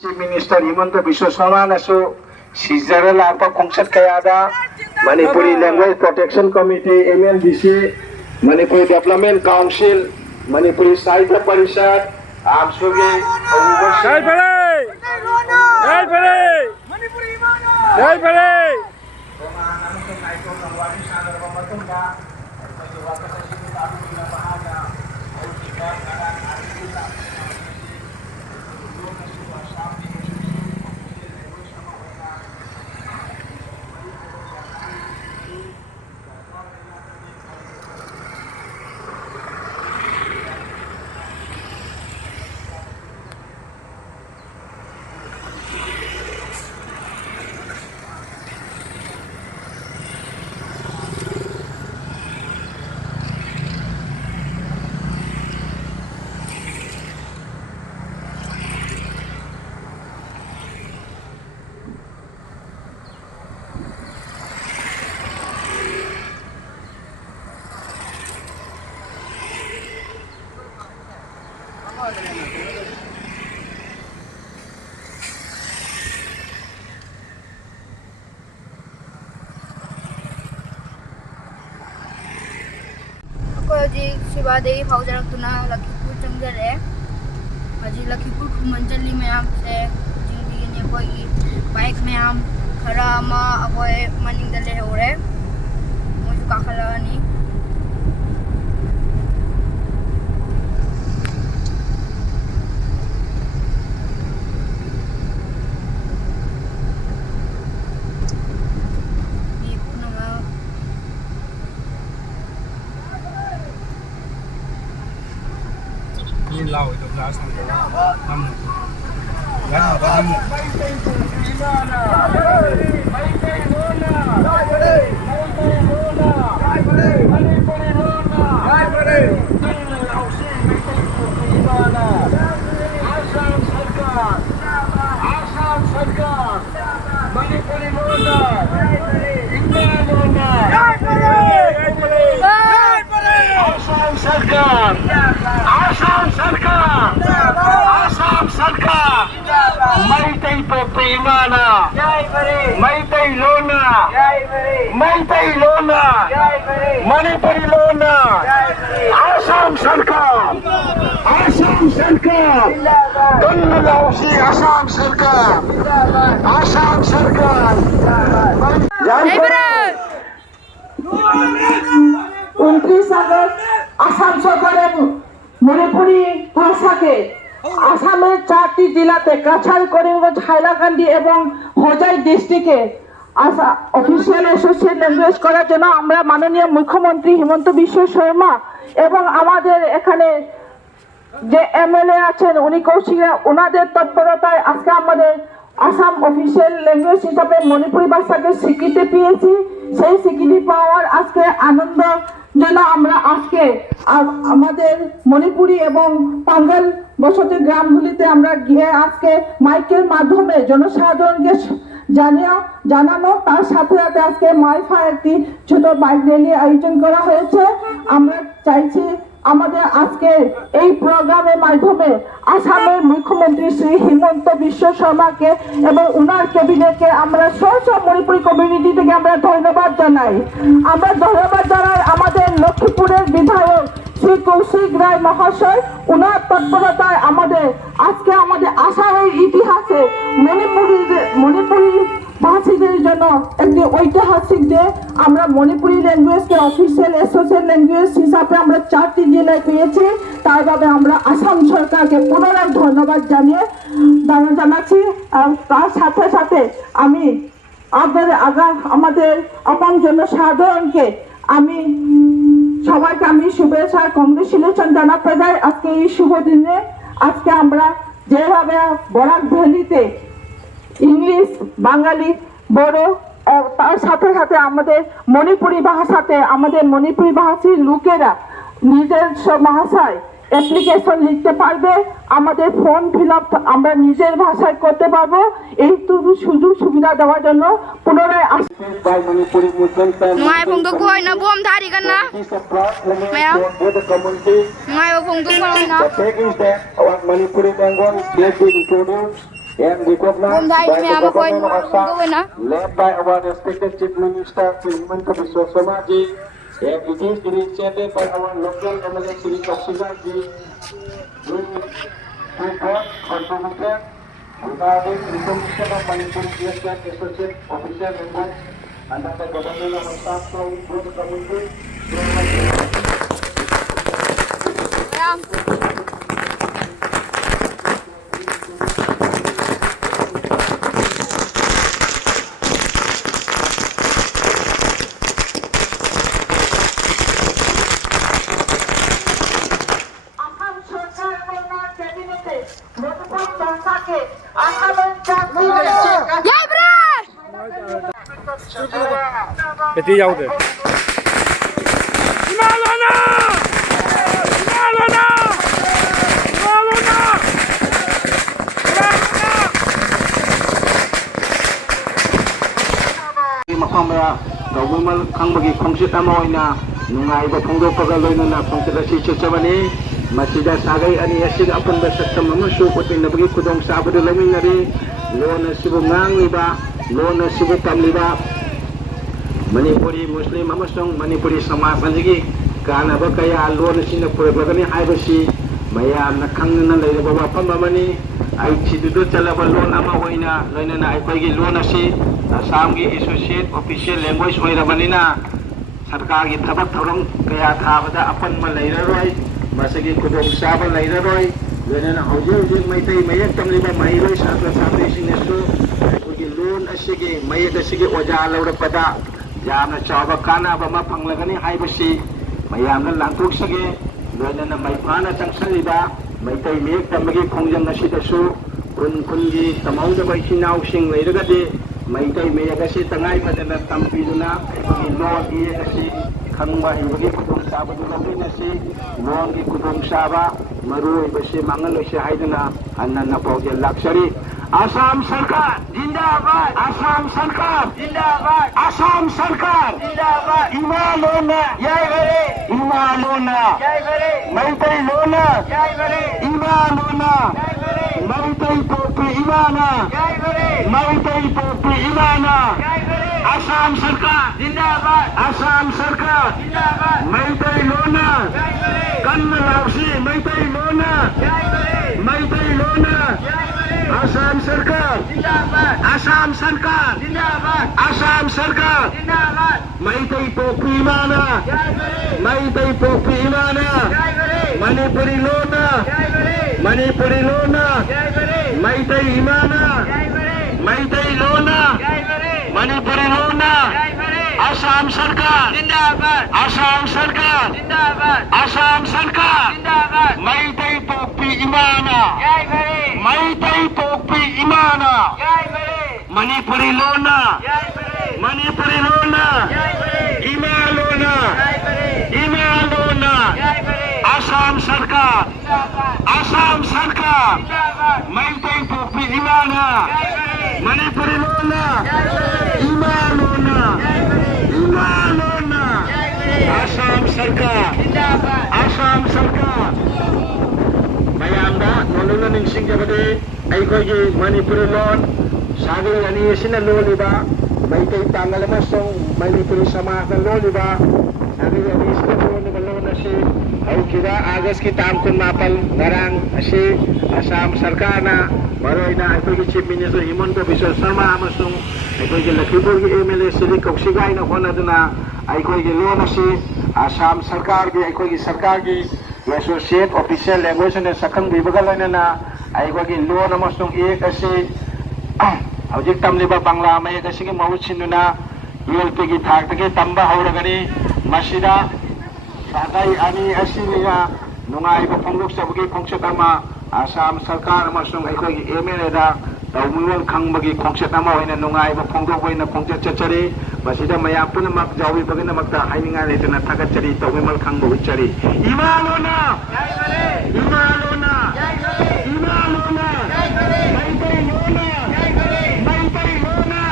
Chief Minister Himanta Biswa Sarma nasu Switzerland apa konsep kaya ada Manipuri Language Protection Committee MLDC Manipuri Development Council Manipuri Sahitya Parishad आप सभी जय भले जय भले जय भले शिवादेवी फाउजरक्तुना लखीपुर चंगरे हजी लखीपुर खुमंजली मैम से जिंगने कोई बाइक मैम खरा मा अकोय मनिंग दले होरे मुझे काखलानी lau itu kelas enam Maitai Popimana, Maitai Lona, Maitai Lona, Manipuri Lona, Assam Sarkar, Assam Sarkar, Dundalausi Assam Sarkar, Assam Sarkar. उनतीस अगस्त आसाम सरकार मणिपुरी भाषा के আসামের 4টি জেলাতে কাছাড় করিমগঞ্জ হাইলাকান্দি এবং হোজাই ডিস্ট্রিক্টে অফিসিয়াল অ্যাসোসিয়েট ল্যাঙ্গুয়েজ করার জন্য আমরা মাননীয় মুখ্যমন্ত্রী হিমন্ত বিশ্ব শর্মা এবং আমাদের এখানে যে এমএলএ আছেন উনি কৌশিকরা ওনাদের তৎপরতায় আজকে আমাদের আসাম অফিসিয়াল ল্যাঙ্গুয়েজ হিসাবে মণিপুরি ভাষাকে স্বীকৃতি পেয়েছি সেই স্বীকৃতি পাওয়ার আজকে আনন্দ যেন আমরা আজকে আমাদের মণিপুরি এবং পাঙ্গাল বসতি গ্রামগুলিতে আমরা গিয়ে আজকে মাইকের মাধ্যমে জনসাধারণকে জানানো তার সাথে সাথে আজকে মাইফা একটি ছোট বাইক র্যালি আয়োজন করা হয়েছে আমরা চাইছি আমাদের আজকে এই প্রোগ্রামের মাধ্যমে আসামের মুখ্যমন্ত্রী শ্রী হিমন্ত বিশ্ব শর্মাকে এবং উনার ক্যাবিনেটকে আমরা সব মণিপুরি কমিউনিটি থেকে আমরা ধন্যবাদ জানাই আমরা ধন্যবাদ জানাই আমাদের লক্ষ্মীপুরের বিধায়ক শ্রী কৌশিক রায় মহাশয় উনার তৎপরতায় আমাদের আজকে আমাদের আসামের ইতিহাসে মণিপুরি ভাষীদের জন্য একটি ঐতিহাসিক যে আমরা মণিপুরি ল্যাঙ্গুয়েজকে অফিসিয়াল অ্যাসোসিয়েট ল্যাঙ্গুয়েজ হিসাবে আমরা 4টি জেলায় পেয়েছি তার বাবে আমরা আসাম সরকারকে পুনরায় ধন্যবাদ জানাচ্ছি তার সাথে সাথে আমি আমাদের আপন জনসাধারণকে আমি সবাইকে আমি শুভেচ্ছা কংগ্রেচুলেশন জানাতে যাই আজকে এই শুভ দিনে আজকে আমরা যেভাবে বরাক ভ্যালিতে ইংলিশ বাঙালি বড় তার সাথে সাথে আমাদের মণিপুরি ভাষাতে আমাদের মণিপুরি ভাষী লোকেরা নিজের ভাষায় অ্যাপ্লিকেশন লিখতে পারবে আমাদের ফর্ম ফিল আপ আমরা নিজের ভাষায় করতে পারবো এইটুকু সুযোগ সুবিধা দেওয়ার জন্য পুনরায় Ngoài vùng tôi coi nó buông thả đi con nó mày không ngoài vùng tôi coi nó and recognized Bom dai by me the ama ko government of Assam, gawin na. led by our respected Chief Minister Himanta Biswa Sarma ji, and it is initiated by our local MLA Sri Kaushika ji, who got contributed regarding recognition of Manipuri State Associate Official Language under the government of Assam from both communities. Ayan. Assam সরকার এবং ক্যাবিনেটে মণিপুর ভাষাকে আসামের জাতীয় Yay, bre! Peti যাও দে হিমালনা হিমালনা হিমালনা Makamaya tawumal kangbagi khongsit ama oina nungaiba phongdokpaga loinana khongsit asi chechabani masida sagai ani asig apunba saktam amasu potinabagi kudong sabadu laminari lon asibu ngangiba lon asibu tamliba Manipuri Muslim amasung Manipuri samaj anjigi kanaba kaya lon asina puraglagani haibasi mayamna khangna leiraba wafam amani ai chidudu chalaba lon ama oina loinana aipaigi lon asi Assam की associate official language होइरबनिना सरकार की थबक थौरंग कया थाबदा अपन मा लैररोय मसगी खुदोंग साब लैररोय लोनना हौजे हौजे मैतै मयक तमलिबा माइरोय Sartre सात्रिसिनेसु अखोगी loan असिगे मयक असिगे ओजा लौरपदा यामना चाबा कानाबा मा फंगलगनि हाइबसि मयामना लांथोकसगे लोनना मैफाना चंगसलिबा मैतै मयक तमगी खोंजंग असिदसु खुनगी तमौदबा इसिनाउसिंग लैरगदि Maitai Mayagasi Tangai Padana Tampiduna, Lord Yagasi, Kangwa, Yuri Kudum Saba, Nasi, Longi Kudum Saba, Maru, Basi Mangalosi Haidana, and Napoleon Luxury. Assam Sarkar, Jindabad, Assam Sarkar, Jindabad, Assam Sarkar, Jindabad, Imalona, Yagare, Imalona, Yagare, Maitai Lona, Yagare, Imalona, Maitai Popi Imana, Yagare, Maitai Popi Imana, Assam Sarkar, Jindabad, Assam Sarkar, Jindabad, Maitai Lona, Kanna Lausi, Maitai Lona, Maitai Lona, Assam Sarkar, Jindabad, Assam Sarkar, Jindabad, Assam Sarkar, Jindabad, Maitai Popi Imana, Maitai Popi Imana, Manipuri Lona, Manipuri Lona, Maitai Imana, Maitai Lona, Manipuri Lona, Assam Sarkar, Jindabad, Assam Sarkar, Jindabad, Assam Sarkar, Jindabad, Maitai Popi Imana, Maitai Popi Imana, Manipuri Lona, Manipuri Lona, Imalona, Imalona, Assam Sarkar, Assam Sarkar, Maitai Popi Imana, Manipuri Lona, Imalona, Imalona, Assam Sarkar, Assam Sarkar. Mayamda noluna ningsing jabade aikogi Manipuri Lon sagai ani sina loliba Maitai Tangal amasung Manipuri Samaj loliba sagai ani sina loliba lona si au kira August ki tam kun mapal ngarang asi Assam Sarkar na maroina aikogi Chief Minister Himanta Biswa Sarma amasung aikogi Lakhimpur ki MLA Sri Kaushika na honaduna aikogi lona si Assam Sarkar ki aikogi sarkar ki Associate Official Language and Sakang Bibagalana, I got in loan amasung Ekasi, Object Tamliba Bangla, Mayakasi, Mawuchinuna, ULPG Tartaki, Tamba Horagani, Mashida, Sagai Ani Asinia, Nungai Ponguk Sabuki Kongshatama, Assam Sarkar Amasung Ekagi Emereda, Tawul Kangbagi Kongshatama in a Nungai Pongo in a Pongcha Chachari, Masida Mayapuna Mak Jawi Bagana Makta, Haininga in a Takachari, Tawimal Kango Chari. Imalona! Imalona! Imalona! Maitai Lona! Maitai Lona!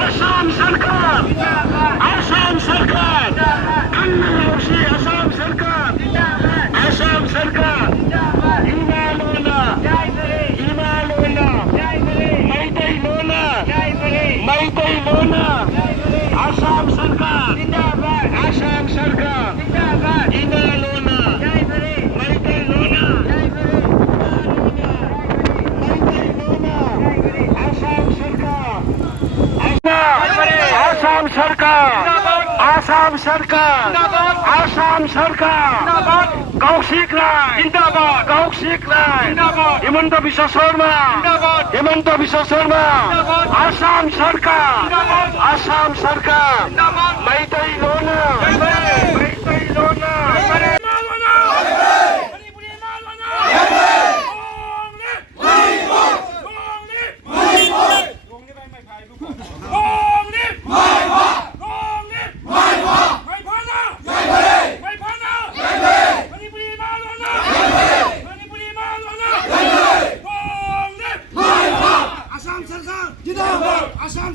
Assam Sarkar! Assam Sarkar! Kanna Lausi Assam Sarkar! Assam Sarkar! Imalona! Imalona! सरकार आसाम सरकार आसाम सरकार कौशिक राय कौशिक राय हेमंत विश्व शर्मा आसाम सरकार मैतई लोना Assam Sarkar, Jindabad! Assam